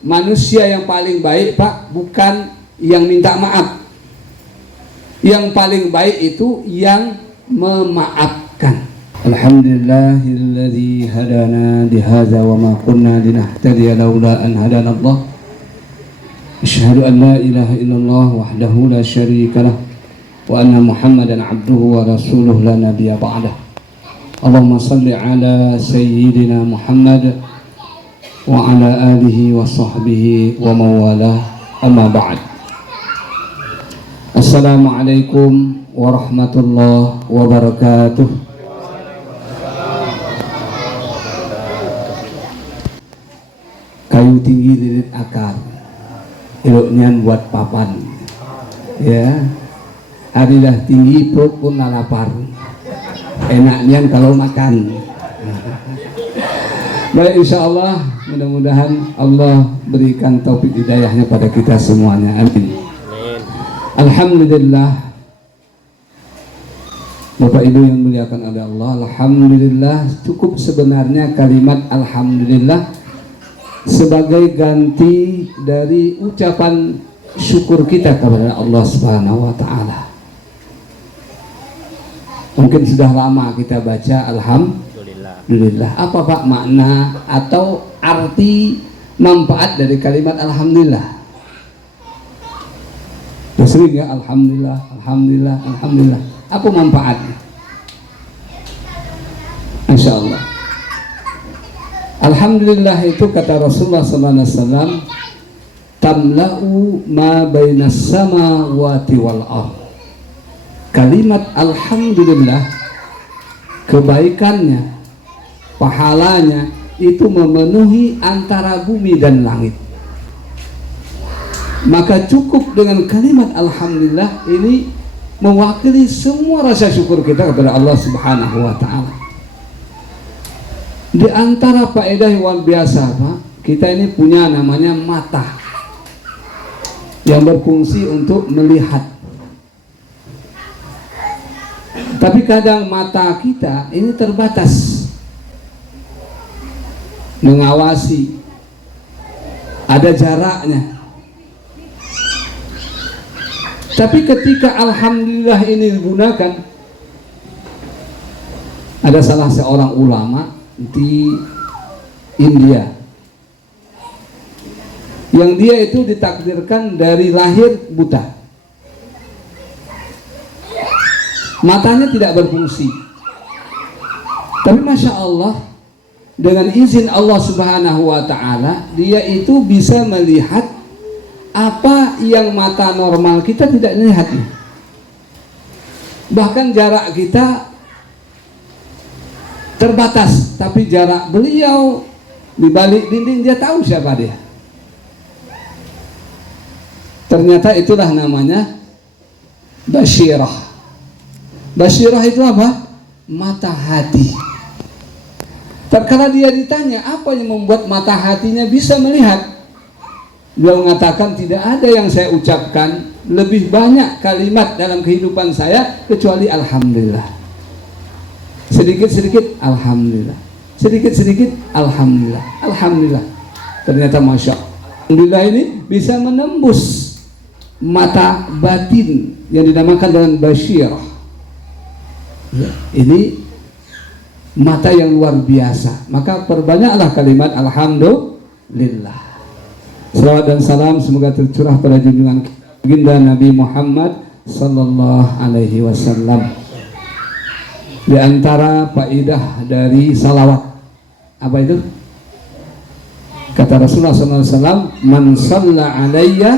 manusia yang paling baik, Pak, bukan yang minta maaf. Yang paling baik itu yang memaafkan. Alhamdulillahilladzi hadana lihadza wa ma kunna linahtadiya laula an hadana Allah. Asyhadu an la ilaha illallah wahdahu la syarika lah wa anna Muhammadan abduhu wa rasuluhu la nabiyya ba'dah. Allahumma salli ala sayyidina Muhammad wa ala alihi wa sahbihi wa mawalah, amma ba'd. Assalamualaikum warahmatullahi wabarakatuh. Kayu tinggi lilit akar, iloknya buat papan. Ya, harilah tinggi perut pun lapar. Enaknya kalau makan. Baik, insya Allah, mudah-mudahan Allah berikan taufik hidayahnya pada kita semuanya. Amin. Alhamdulillah, Bapak Ibu yang muliakan oleh Allah, alhamdulillah, cukup sebenarnya kalimat alhamdulillah sebagai ganti dari ucapan syukur kita kepada Allah Subhanahu wa taala. Mungkin sudah lama kita baca alhamdulillah. Apa Pak makna atau arti manfaat dari kalimat alhamdulillah? Sering ya, alhamdulillah, alhamdulillah, alhamdulillah. Apa manfaatnya? Masya Allah. Alhamdulillah itu kata Rasulullah SAW, tamla'u ma bainas samawati wal ardh. Kalimat alhamdulillah, kebaikannya, pahalanya itu memenuhi antara bumi dan langit. Maka cukup dengan kalimat alhamdulillah ini mewakili semua rasa syukur kita kepada Allah Subhanahu wa taala. Di antara faedah yang luar biasa, Pak, kita ini punya namanya mata yang berfungsi untuk melihat. Tapi kadang mata kita ini terbatas mengawasi, ada jaraknya. Tapi ketika alhamdulillah ini digunakan, ada salah seorang ulama di India yang dia itu ditakdirkan dari lahir buta, matanya tidak berfungsi. Tapi Masya Allah, dengan izin Allah Subhanahu wa ta'ala, dia itu bisa melihat apa yang mata normal kita tidak melihatnya. Bahkan jarak kita terbatas, tapi jarak beliau di balik dinding dia tahu siapa dia. Ternyata itulah namanya basyirah. Basyirah itu apa? Mata hati. Terkala dia ditanya apa yang membuat mata hatinya bisa melihat, beliau mengatakan, tidak ada yang saya ucapkan lebih banyak kalimat dalam kehidupan saya kecuali alhamdulillah. Sedikit-sedikit alhamdulillah, sedikit-sedikit alhamdulillah, alhamdulillah. Ternyata Masya Allah, alhamdulillah ini bisa menembus mata batin yang dinamakan dengan basyirah. Ini mata yang luar biasa. Maka perbanyaklah kalimat alhamdulillah. Salawat dan salam semoga tercurah pada junjungan baginda Nabi Muhammad sallallahu alaihi wasallam. Di antara faedah dari salawat apa itu? Kata Rasulullah sallallahu alaihi wasallam, "Man shalla alayya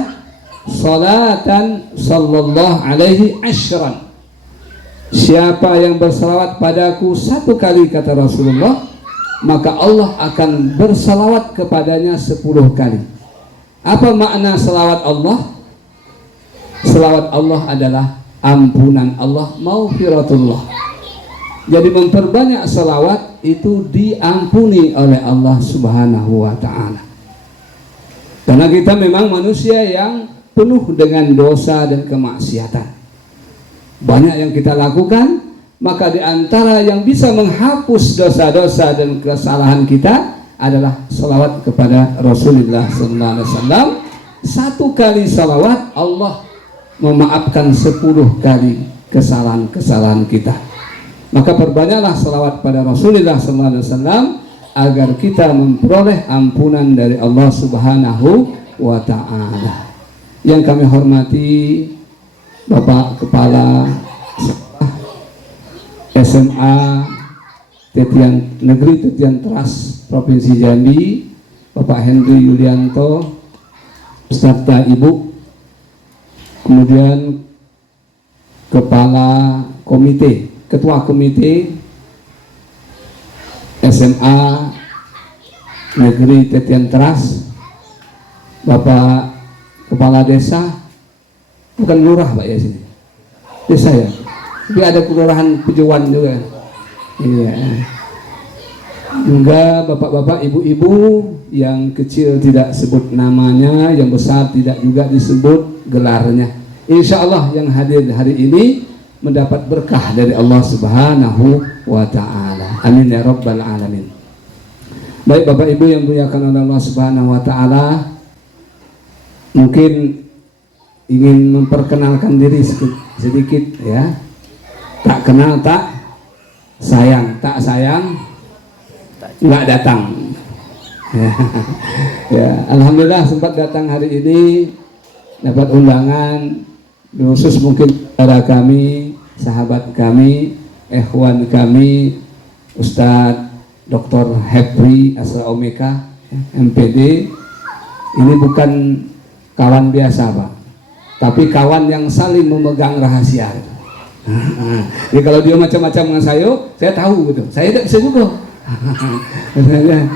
salatan sallallahu alaihi asyran." Siapa yang bersalawat padaku satu kali, kata Rasulullah, maka Allah akan bersalawat kepadanya 10 kali. Apa makna selawat Allah? Selawat Allah adalah ampunan Allah, maghfiratullah. Jadi memperbanyak selawat itu diampuni oleh Allah Subhanahu wa ta'ala. Karena kita memang manusia yang penuh dengan dosa dan kemaksiatan. Banyak yang kita lakukan, maka di antara yang bisa menghapus dosa-dosa dan kesalahan kita adalah salawat kepada Rasulullah sallallahu alaihi wasallam. Satu kali salawat Allah memaafkan 10 kali kesalahan-kesalahan kita. Maka perbanyaklah salawat pada Rasulullah sallallahu alaihi wasallam agar kita memperoleh ampunan dari Allah Subhanahu wa taala. Yang kami hormati Bapak Kepala SMA Negeri Tetian Teras Provinsi Jambi, Bapak Henry Yulianto beserta Ibu, kemudian Ketua Komite SMA Negeri Tetian Teras, Bapak Kepala Desa, bukan lurah Pak ya sini, desa ya, tapi ada kelurahan Pejuan juga, iya. Juga bapak-bapak, ibu-ibu yang kecil tidak sebut namanya, yang besar tidak juga disebut gelarnya. Insya Allah yang hadir hari ini mendapat berkah dari Allah Subhanahu wa taala. Amin ya rabbal alamin. Baik Bapak Ibu yang dimuliakan oleh Allah Subhanahu wa taala, mungkin ingin memperkenalkan diri sedikit ya. Tak kenal tak sayang, tak sayang nggak datang. Ya, alhamdulillah sempat datang hari ini, dapat undangan khusus mungkin para kami, sahabat kami, ikhwan kami, Ustadz Dr. Hepri Asra Omeka, MPD. Ini bukan kawan biasa Pak, tapi kawan yang saling memegang rahasia. Jadi kalau dia macam-macam dengan saya tahu gitu. Saya tidak bisa juga.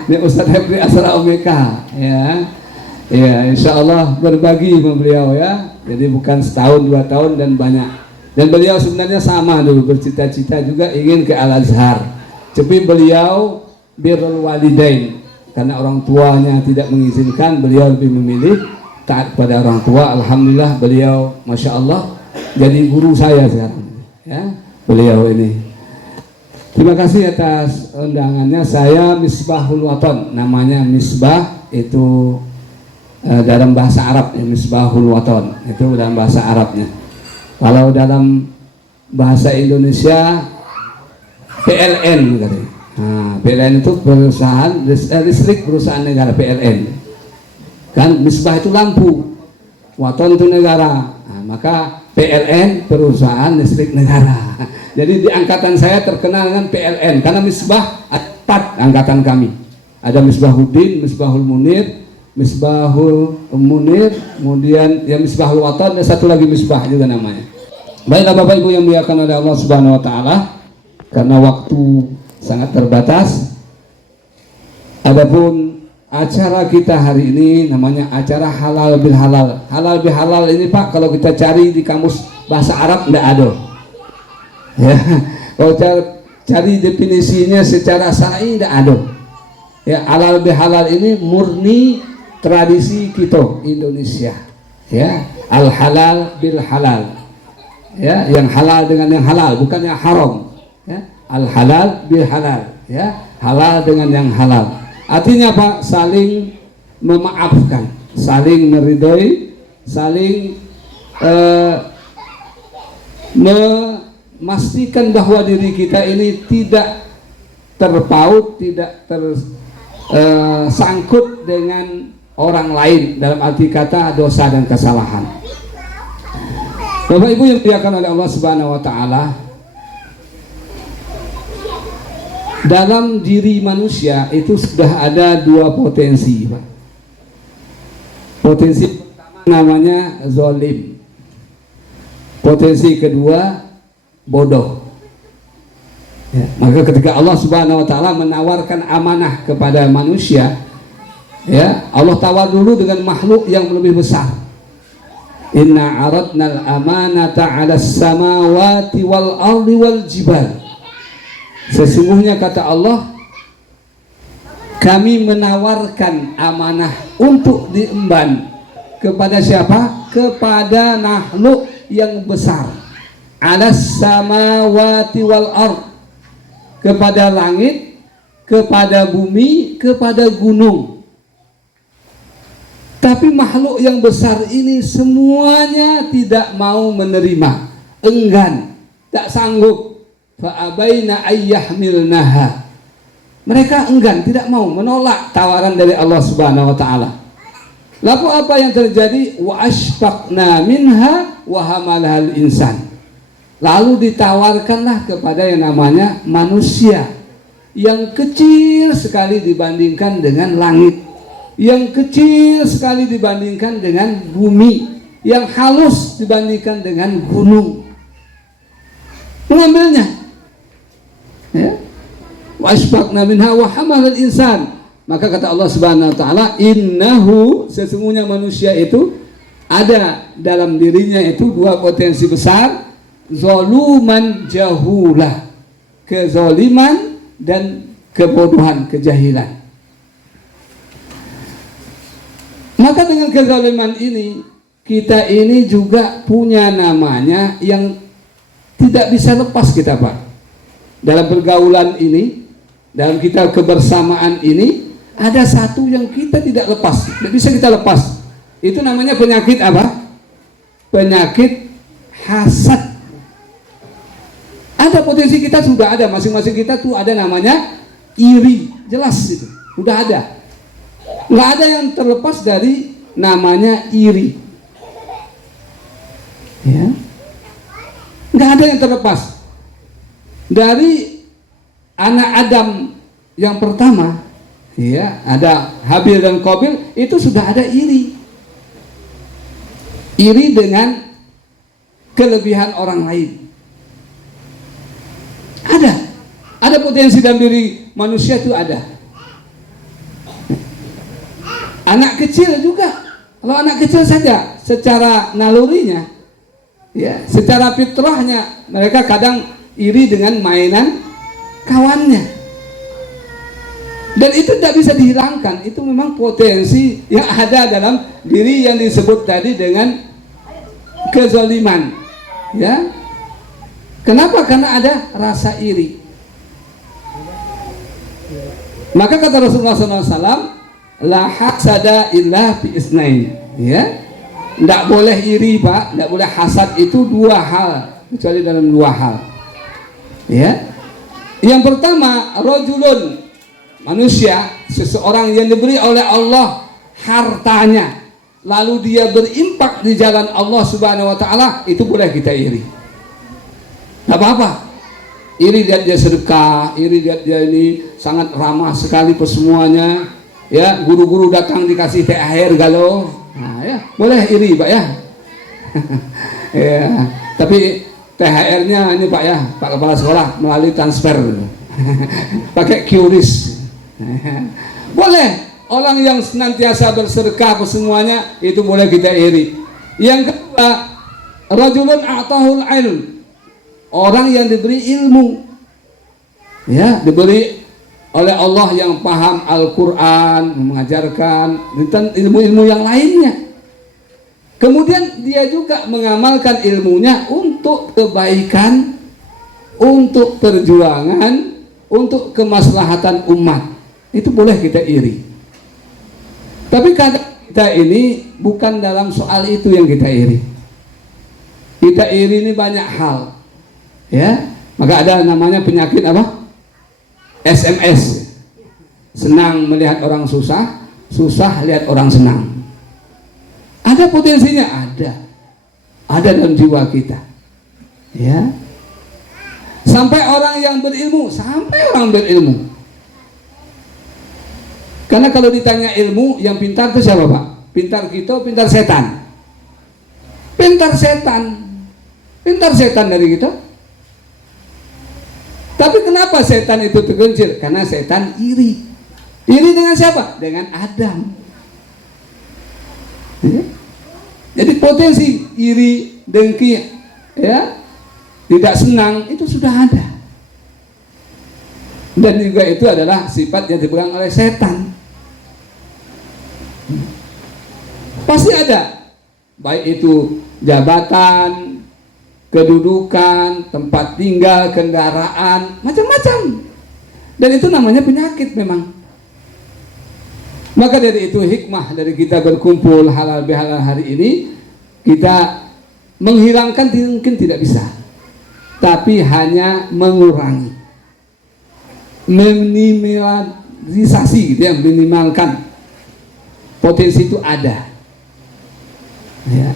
Ini Ustadz Hepri Asra Omeka, ya, ya, insya Allah berbagi sama beliau ya. Jadi bukan setahun 2 tahun dan banyak. Dan beliau sebenarnya sama dulu bercita-cita juga ingin ke Al Azhar. Tapi beliau birrul walidain, karena orang tuanya tidak mengizinkan, beliau lebih memilih taat pada orang tua. Alhamdulillah beliau masya Allah jadi guru saya sekarang. Ya, beliau ini. Terima kasih atas undangannya. Saya Misbahul Waton, namanya Misbah itu dalam bahasa Arab ya, Misbahul Waton itu dalam bahasa Arabnya. Kalau dalam bahasa Indonesia PLN gitu. Nah, PLN itu perusahaan listrik, perusahaan negara PLN. Kan Misbah itu lampu, Waton itu negara. Nah, maka PLN perusahaan listrik negara. Jadi di angkatan saya terkenal dengan PLN karena Misbah 4 angkatan kami. Ada Misbahuddin, Misbahul Munir, Misbahul Munir, kemudian ya Misbahul Waton, dan satu lagi Misbah juga namanya. Baiklah Bapak Ibu yang dimuliakan oleh Allah Subhanahu wa taala, karena waktu sangat terbatas. Adapun acara kita hari ini namanya acara halal bil halal. Halal bil halal ini Pak, kalau kita cari di kamus bahasa Arab tidak ada. Ya, kalau cari definisinya secara syar'i tidak ada. Ya, halal bil halal ini murni tradisi kita Indonesia. Ya, al halal bil halal. Ya, yang halal dengan yang halal, bukan yang haram. Ya, al halal bil halal. Ya, halal dengan yang halal. Artinya apa? Saling memaafkan, saling meridhoi, saling memastikan bahwa diri kita ini tidak terpaut, tidak tersangkut dengan orang lain dalam arti kata dosa dan kesalahan. Bapak Ibu yang dimuliakan oleh Allah Subhanahu wa taala, dalam diri manusia itu sudah ada 2 potensi, Pak. Potensi pertama namanya zolim. Potensi kedua bodoh. Ya, maka ketika Allah Subhanahu wa taala menawarkan amanah kepada manusia, ya, Allah tawar dulu dengan makhluk yang lebih besar. Inna aradnal amanata 'alas samawati wal ardi wal jibal. Sesungguhnya kata Allah, kami menawarkan amanah untuk diemban kepada siapa? Kepada makhluk yang besar. Alas samawati wal ard, kepada langit kepada bumi, kepada gunung. Tapi makhluk yang besar ini semuanya tidak mau menerima, enggan, tak sanggup. Fa'abaina ayyahmilnaha. Mereka enggan, tidak mau, menolak tawaran dari Allah Subhanahu wa taala. Lalu apa yang terjadi? Wa ashfaqna minha wa hamalahal insan. Lalu ditawarkanlah kepada yang namanya manusia yang kecil sekali dibandingkan dengan langit, yang kecil sekali dibandingkan dengan bumi, yang halus dibandingkan dengan gunung. Mengambilnya, ya. Wa ashfaqna minha wa hamalal insan. Maka kata Allah Subhanahu wa taala, innahu, sesungguhnya manusia itu ada dalam dirinya itu dua potensi besar, zaluman jahulah, kezaliman dan kebodohan, kejahilan. Maka dengan kezaliman ini, kita ini juga punya namanya yang tidak bisa lepas kita, Pak. Dalam pergaulan ini, dalam kita kebersamaan ini, ada satu yang kita tidak lepas, tidak bisa kita lepas. Itu namanya penyakit apa? Penyakit hasad. Ada potensi kita sudah ada, masing-masing kita tuh ada namanya iri, jelas itu, udah ada. Nggak ada yang terlepas dari namanya iri, ya. Nggak ada yang terlepas dari anak Adam yang pertama, ya, ada Habil dan Qabil, itu sudah ada iri dengan kelebihan orang lain. Ada potensi dalam diri manusia itu ada. Anak kecil juga, kalau anak kecil saja secara nalurinya, ya, secara fitrahnya mereka kadang iri dengan mainan kawannya. Dan itu tidak bisa dihilangkan. Itu memang potensi yang ada dalam diri yang disebut tadi dengan kezaliman, ya. Kenapa? Karena ada rasa iri. Maka kata Rasulullah SAW, la hasada illa fi isnain, ya. Tidak boleh iri, Pak, tidak boleh hasad, itu dua hal, kecuali dalam dua hal, ya. Yang pertama, rajulun, manusia, seseorang yang diberi oleh Allah hartanya, lalu dia berimpak di jalan Allah Subhanahu wa taala, itu boleh kita iri. Tidak apa-apa. Iri lihat dia sedekah, iri lihat dia ini sangat ramah sekali semuanya, ya, guru-guru datang dikasih THR galau. Nah, ya, boleh iri, Pak, ya. Ya, tapi THR-nya ini, Pak, ya, Pak Kepala Sekolah melalui transfer. Pakai QRIS. Boleh. Orang yang senantiasa bersedekah semuanya, itu boleh kita iri. Yang kedua, rajulun a'tahul ilm, orang yang diberi ilmu, ya, diberi oleh Allah yang paham Al-Quran, mengajarkan tentang ilmu-ilmu yang lainnya. Kemudian dia juga mengamalkan ilmunya untuk kebaikan, untuk perjuangan, untuk kemaslahatan umat. Itu boleh kita iri. Tapi kadang kita ini bukan dalam soal itu yang kita iri. Kita iri ini banyak hal, ya. Maka ada namanya penyakit apa? SMS. Senang melihat orang susah, susah lihat orang senang. Ada potensinya, ada dalam jiwa kita, ya. Sampai orang yang berilmu, karena kalau ditanya ilmu, yang pintar itu siapa, Pak? Pintar kita, pintar setan? Pintar setan dari kita. Tapi kenapa setan itu tergelincir? Karena setan iri. Iri dengan siapa? Dengan Adam. Ya? Jadi potensi iri, dengki, ya, tidak senang, itu sudah ada. Dan juga itu adalah sifat yang dipegang oleh setan. Pasti ada, baik itu jabatan, kedudukan, tempat tinggal, kendaraan, macam-macam. Dan itu namanya penyakit memang. Maka dari itu hikmah dari kita berkumpul halal bihalal hari ini, kita menghilangkan mungkin tidak bisa, tapi hanya mengurangi, minimalisasi gitu ya, minimalkan potensi itu ada ya.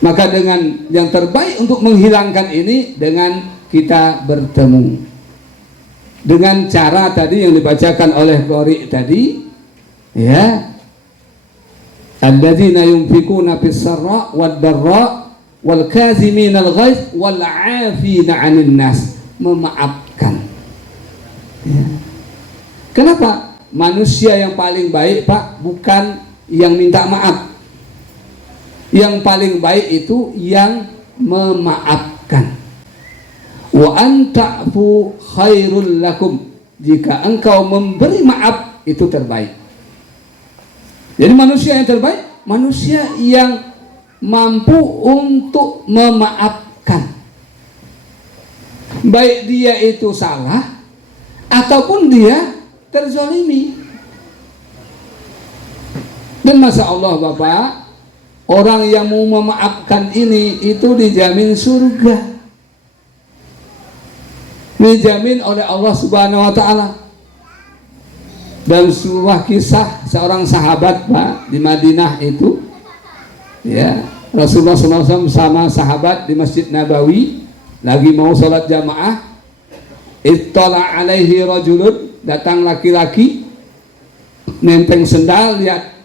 Maka dengan yang terbaik untuk menghilangkan ini dengan kita bertemu dengan cara tadi yang dibacakan oleh qori tadi ya, alladzina yunfikuna fis sarra wad darra wal kaziminal ghaidz wal 'afina 'anil nas, memaafkan ya. Kenapa? Manusia yang paling baik Pak bukan yang minta maaf, yang paling baik itu yang memaafkan. Wa anta'fu khairul lakum, jika engkau memberi maaf itu terbaik. Jadi manusia yang terbaik manusia yang mampu untuk memaafkan, baik dia itu salah ataupun dia terzalimi. Dan masya Allah Bapak, orang yang mau memaafkan ini itu dijamin surga, dijamin oleh Allah Subhanahu wa Ta'ala. Dan sebuah kisah seorang sahabat Pak di Madinah itu ya, Rasulullah SAW sama sahabat di Masjid Nabawi lagi mau sholat jamaah, ittala alaihi rajulun, datang laki-laki nenteng sendal, lihat,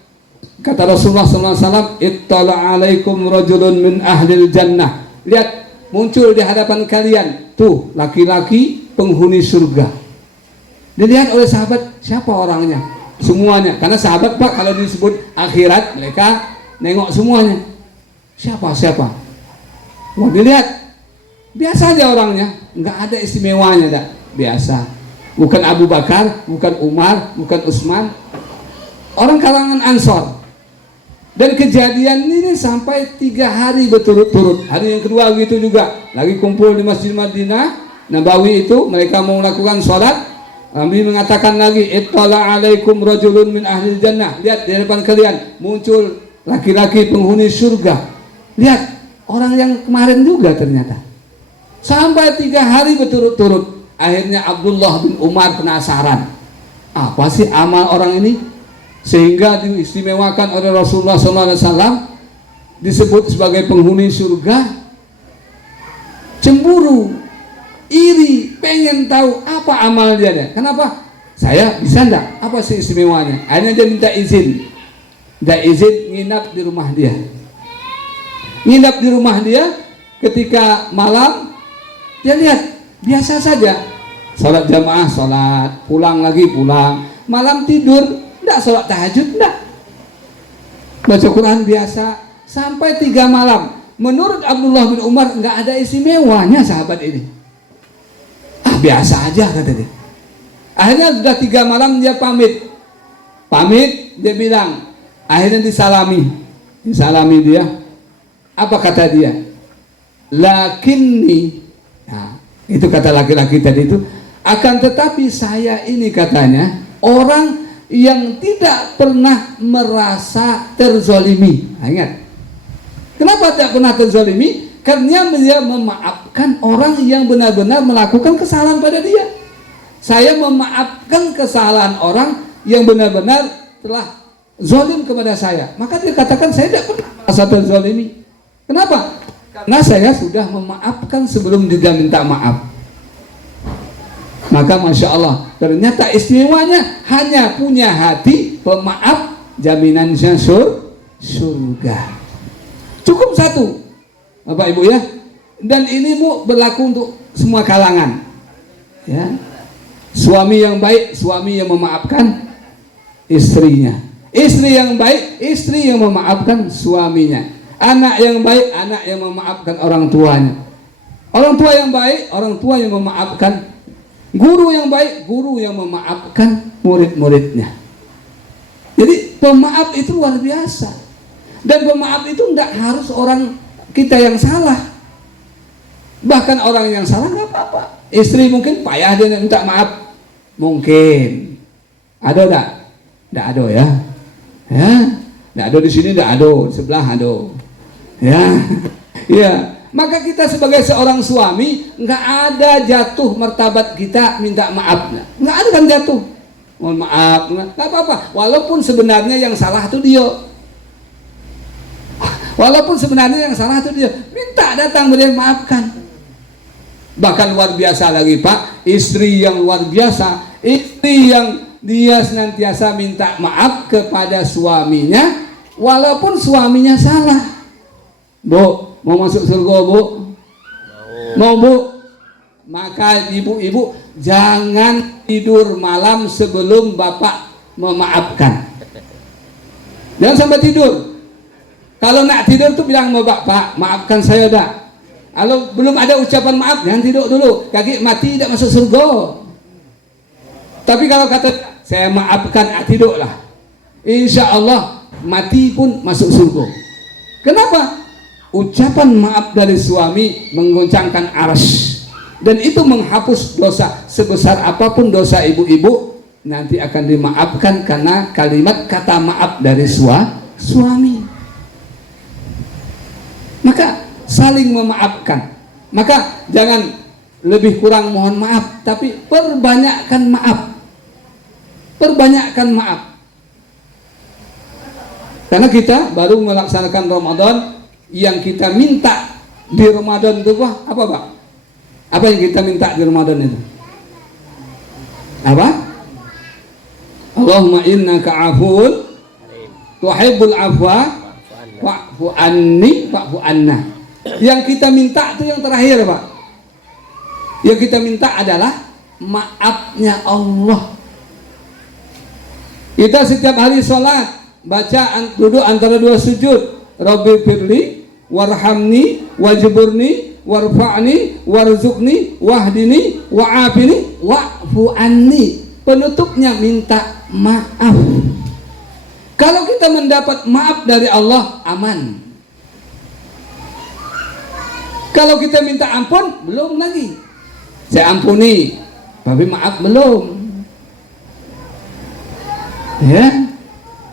kata Rasulullah SAW, ittala alaikum rajulun min ahlil jannah, lihat muncul di hadapan kalian tuh laki-laki penghuni surga. Dilihat oleh sahabat, siapa orangnya? Semuanya, karena sahabat Pak kalau disebut akhirat mereka nengok semuanya. Siapa? Mau dilihat, biasa aja orangnya, nggak ada istimewanya, dah biasa. Bukan Abu Bakar, bukan Umar, bukan Utsman, orang kalangan Ansor. Dan kejadian ini sampai 3 hari berturut-turut. Hari yang kedua gitu juga, lagi kumpul di Masjid Madinah Nabawi itu, mereka mau melakukan sholat. Nabi mengatakan lagi, ittala alaikum rajulun min ahli jannah, lihat di depan kalian muncul laki-laki penghuni surga. Lihat, orang yang kemarin juga ternyata. Sampai 3 hari berturut-turut. Akhirnya Abdullah bin Umar penasaran, apa sih amal orang ini sehingga diistimewakan oleh Rasulullah SAW, disebut sebagai penghuni surga. Cemburu, iri, pengen tahu apa amal dia. Kenapa? Saya bisa enggak? Apa sih istimewanya? Akhirnya dia minta izin nginap di rumah dia. Nginap di rumah dia, ketika malam dia lihat biasa saja, sholat jamaah, sholat, pulang lagi pulang, malam tidur, enggak sholat tahajud, enggak, baca Quran biasa, sampai 3 malam. Menurut Abdullah bin Umar enggak ada istimewanya sahabat ini, biasa aja kata dia. Akhirnya sudah 3 malam dia pamit, dia bilang, akhirnya disalami dia. Apa kata dia? Lakinni, nah, itu kata laki-laki tadi itu, akan tetapi saya ini katanya orang yang tidak pernah merasa terzalimi. Nah, ingat, kenapa tidak pernah terzalimi? Karena dia memaafkan orang yang benar-benar melakukan kesalahan pada dia. Saya memaafkan kesalahan orang yang benar-benar telah zalim kepada saya, maka dia katakan saya tidak pernah merasa terzalimi. Kenapa? Karena saya sudah memaafkan sebelum dia minta maaf. Maka Masya Allah, ternyata istimewanya hanya punya hati pemaaf, jaminannya surga. Cukup 1 Bapak Ibu ya. Dan ini berlaku untuk semua kalangan ya. Suami yang baik, suami yang memaafkan istrinya. Istri yang baik, istri yang memaafkan suaminya. Anak yang baik, anak yang memaafkan orang tuanya. Orang tua yang baik, orang tua yang memaafkan. Guru yang baik, guru yang memaafkan murid-muridnya. Jadi pemaaf itu luar biasa. Dan pemaaf itu tidak harus orang kita yang salah. Bahkan orang yang salah nggak apa-apa. Istri mungkin payah dia minta maaf, Mungkin. Ada tak? Tidak ada ya. Ya, tidak ada di sini, tidak ada, di sebelah ada. Ya, ya. Maka kita sebagai seorang suami nggak ada jatuh martabat kita minta maaf, nggak ada kan jatuh. Mohon maaf, nggak apa-apa. Walaupun sebenarnya yang salah itu dia. Walaupun sebenarnya yang salah itu dia. Minta datang beliau maafkan. Bahkan luar biasa lagi Pak, istri yang luar biasa, istri yang dia senantiasa minta maaf kepada suaminya, walaupun suaminya salah. Bu, mau masuk surga bu? Mau bu? Maka ibu-ibu jangan tidur malam sebelum bapak memaafkan. Jangan sampai tidur. Kalau nak tidur tuh bilang sama bapak, maafkan saya dah. Kalau belum ada ucapan maaf, jangan tidur dulu. Kaki mati tidak masuk surga. Tapi kalau kata saya maafkan, tidurlah. Insya Allah mati pun masuk surga. Kenapa? Ucapan maaf dari suami menggoncangkan arsy, dan itu menghapus dosa. Sebesar apapun dosa ibu-ibu nanti akan dimaafkan karena kalimat kata maaf dari suami. Maka saling memaafkan. Maka jangan lebih kurang mohon maaf, tapi perbanyakkan maaf. Perbanyakkan maaf. Karena kita baru melaksanakan Ramadan. Yang kita minta di Ramadan itu apa Pak? Apa yang kita minta di Ramadan itu? Apa? Allahumma innaka afuun tuhibbul afwa fa'fu anni fa'fu anna. Yang kita minta itu yang terakhir Pak. Yang kita minta adalah maafnya Allah. Kita setiap hari sholat baca duduk antara dua sujud, Rabbi firli warhamni wajburni warfa'ni warzuqni wahdini wa'afini wa'fu anni. Penutupnya minta maaf. Kalau kita mendapat maaf dari Allah, aman. Kalau kita minta ampun, belum lagi. Saya ampuni, tapi maaf belum. Ya,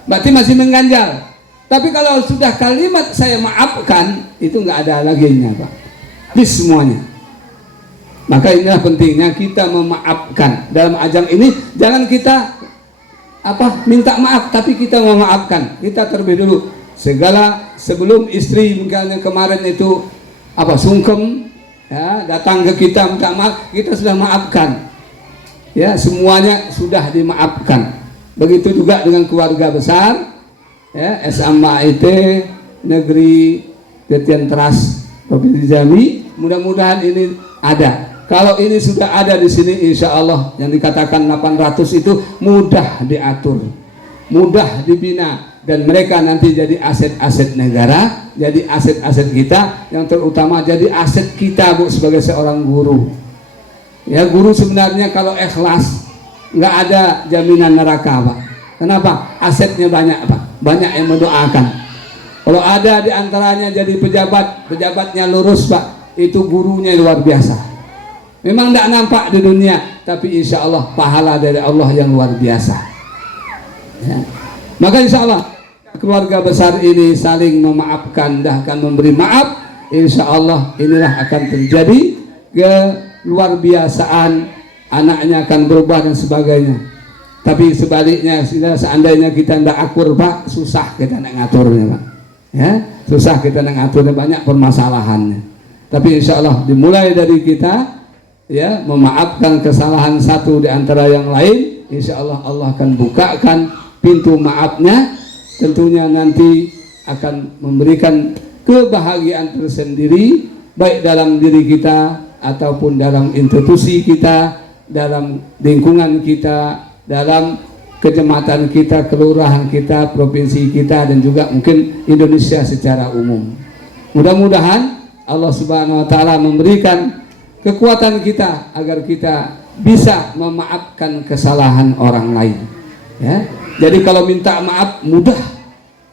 berarti masih mengganjal. Tapi kalau sudah kalimat saya maafkan, itu nggak ada laginya Pak. Habis semuanya. Maka inilah pentingnya kita memaafkan. Dalam ajang ini jangan kita minta maaf, tapi kita memaafkan. Kita terlebih dulu segala sebelum istri misalnya kemarin itu sungkem ya, datang ke kita minta maaf, kita sudah maafkan. Ya, semuanya sudah dimaafkan. Begitu juga dengan keluarga besar. Ya, SMAIT Negeri Jatian Teras Provinsi Jambi, mudah-mudahan ini ada. Kalau ini sudah ada di sini, insya Allah yang dikatakan 800 itu mudah diatur, mudah dibina, dan mereka nanti jadi aset-aset negara, jadi aset-aset kita, yang terutama jadi aset kita Bu sebagai seorang guru. Ya, guru sebenarnya kalau ikhlas nggak ada jaminan neraka Pak. Kenapa? Asetnya banyak Pak. Banyak yang mendoakan. Kalau ada di antaranya jadi pejabat, pejabatnya lurus Pak, itu gurunya luar biasa. Memang tidak nampak di dunia, tapi insya Allah pahala dari Allah yang luar biasa. Ya. Maka insya Allah keluarga besar ini saling memaafkan, bahkan memberi maaf. Insya Allah inilah akan terjadi keluar biasaan, anaknya akan berubah dan sebagainya. Tapi sebaliknya, seandainya kita tidak akur Pak, susah kita nak ngaturnya Pak. Ya, susah kita nak ngaturnya, banyak permasalahannya. Tapi insya Allah dimulai dari kita, ya, memaafkan kesalahan satu di antara yang lain. Insya Allah Allah akan bukakan pintu maafnya. Tentunya nanti akan memberikan kebahagiaan tersendiri, baik dalam diri kita ataupun dalam institusi kita, dalam lingkungan kita, dalam kecamatan kita, kelurahan kita, provinsi kita, dan juga mungkin Indonesia secara umum. Mudah-mudahan Allah Subhanahu wa taala memberikan kekuatan kita agar kita bisa memaafkan kesalahan orang lain. Ya. Jadi kalau minta maaf mudah,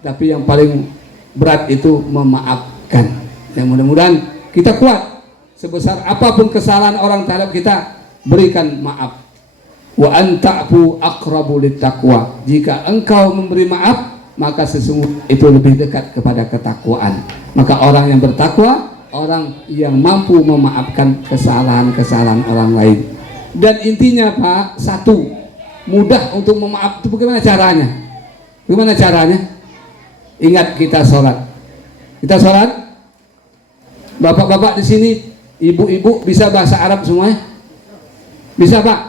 tapi yang paling berat itu memaafkan. Yang mudah-mudahan kita kuat. Sebesar apapun kesalahan orang terhadap kita, berikan maaf. Wa anta'fu aqrabu littaqwa. Jika engkau memberi maaf, maka sesungguhnya itu lebih dekat kepada ketakwaan. Maka orang yang bertakwa, orang yang mampu memaafkan kesalahan-kesalahan orang lain. Dan intinya Pak, satu, mudah untuk memaaf itu bagaimana caranya? Bagaimana caranya? Ingat kita sholat. Kita sholat. Bapak-bapak di sini, ibu-ibu bisa bahasa Arab semuanya? Bisa Pak?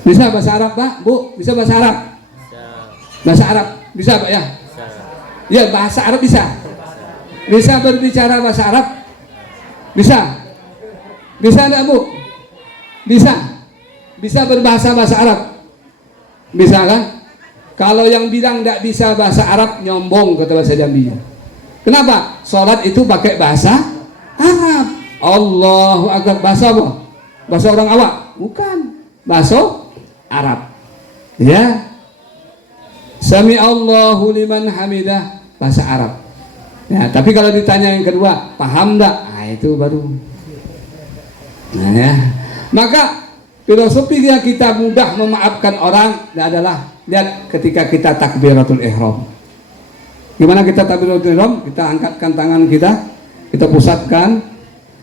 Bisa bahasa Arab Pak? Bu, bisa bahasa Arab? Bahasa Arab? Bisa Pak ya? Ya, bahasa Arab bisa. Bisa berbicara bahasa Arab? Bisa? Bisa enggak Bu? Bisa? Bisa berbahasa bahasa Arab? Bisa kan? Kalau yang bilang enggak bisa bahasa Arab, nyombong kata bahasa Jambi. Kenapa? Sholat itu pakai bahasa Arab. Allahu Akbar. Bahasa apa? Bahasa orang awak? Bukan. Bahasa Arab. Ya. Sami Allahu liman hamidah, bahasa Arab. Ya, tapi kalau ditanya yang kedua, paham enggak? Nah, itu baru. Nah, ya. Maka filosofi yang kita mudah memaafkan orang adalah lihat ketika kita takbiratul ihram. Gimana kita takbiratul ihram? Kita angkatkan tangan kita pusatkan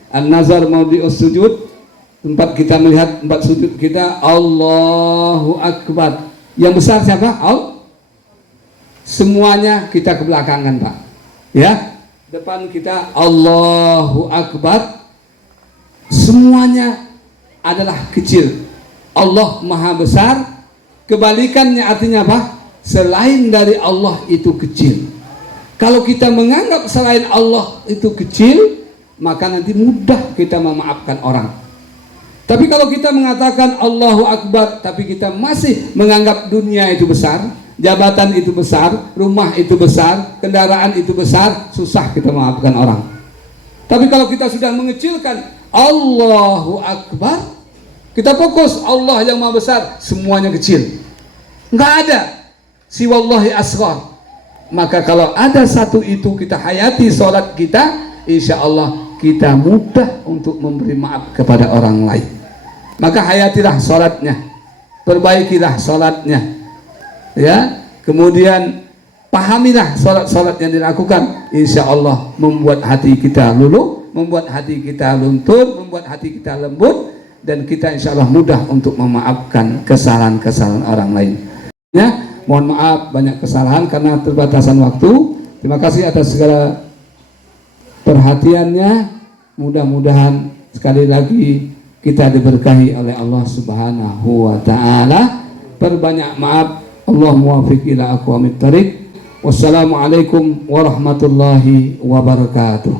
an-nazar maudhi'us sujud, tempat kita melihat tempat sujud kita, Allahu Akbar. Yang besar siapa? Semuanya kita ke belakangan Pak. Ya, depan kita Allahu Akbar. Semuanya adalah kecil. Allah Maha Besar. Kebalikannya artinya apa? Selain dari Allah itu kecil. Kalau kita menganggap selain Allah itu kecil, maka nanti mudah kita memaafkan orang. Tapi kalau kita mengatakan Allahu Akbar, tapi kita masih menganggap dunia itu besar, jabatan itu besar, rumah itu besar, kendaraan itu besar, susah kita memaafkan orang. Tapi kalau kita sudah mengecilkan Allahu Akbar, kita fokus Allah yang Maha Besar, semuanya kecil. Enggak ada siwallahi asghar. Maka kalau ada satu itu kita hayati sholat kita, insya Allah kita mudah untuk memberi maaf kepada orang lain. Maka hayatilah sholatnya, perbaikilah sholatnya, ya. Kemudian pahamilah sholat-sholat yang dilakukan, insya Allah membuat hati kita luluh, membuat hati kita luntur, membuat hati kita lembut, dan kita insya Allah mudah untuk memaafkan kesalahan-kesalahan orang lain. Ya, mohon maaf banyak kesalahan karena terbatasan waktu. Terima kasih atas segala perhatiannya. Mudah-mudahan sekali lagi kita diberkahi oleh Allah Subhanahu wa ta'ala. Perbanyak maaf. Allah muwafiq ila aqwamit thariq. Wassalamualaikum warahmatullahi wabarakatuh.